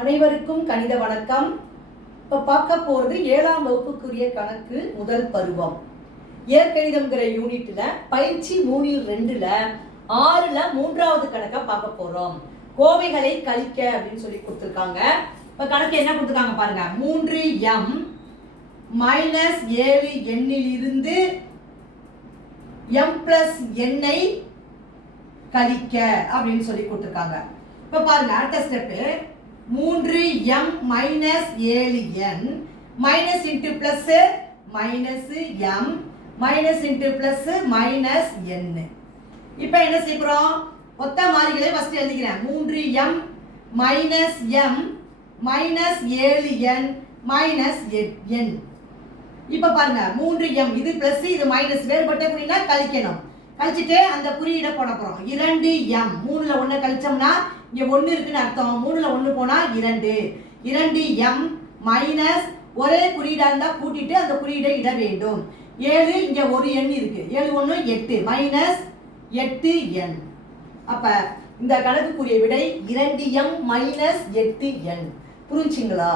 அனைவருக்கும் கணித வணக்கம். இப்போ பார்க்க போகிறது 7ஆம் வகுப்புக்குரிய கணக்கு முதல் பருவம். இயற்கணிதம்ங்கிற யூனிட்ல பயிற்சி 3-2ல் 6ல் 3வது கணக்கை பார்க்க போகிறோம். கோவைகளை கழிக்க அப்படின்னு சொல்லி கொடுத்துருக்காங்க. இப்போ கணக்கு என்ன கொடுத்துருக்காங்க பாருங்க. 3m - 7n இலிருந்து m + n ஐ கழிக்க அப்படின்னு சொல்லி கொடுத்துருக்காங்க. இப்போ பாருங்க, அடுத்த step 3m - 7n minus into plus minus m minus into plus minus n. இப்போ என்ன செய்யறோம்? ஒத்த மாறிகளை ஃபர்ஸ்ட் எழுதிக்கிறேன். 3m - m minus 7n minus 8n. இப்போ பாருங்க, 3m இது பிளஸ் இது மைனஸ் வேறுபட்ட குறினா கழிக்கணும். கழிச்சிட்டு அந்த குறியீடை போட போறோம். 2m 3ல 1 கழிச்சோம்னா இங்க 1 இருக்குன்னு அர்த்தம். 3ல 1 போனா 2. 2m மைனஸ் ஒரே குறியீடா இருந்தா கூட்டிட்டு அந்த குறியீடை இட வேண்டும். 7 இங்க ஒரு எண் இருக்கு. 7 1 8 மைனஸ் 8n. அப்ப இந்த கணக்குக்குரிய விடை 2m - 8n. புரிஞ்சுங்களா?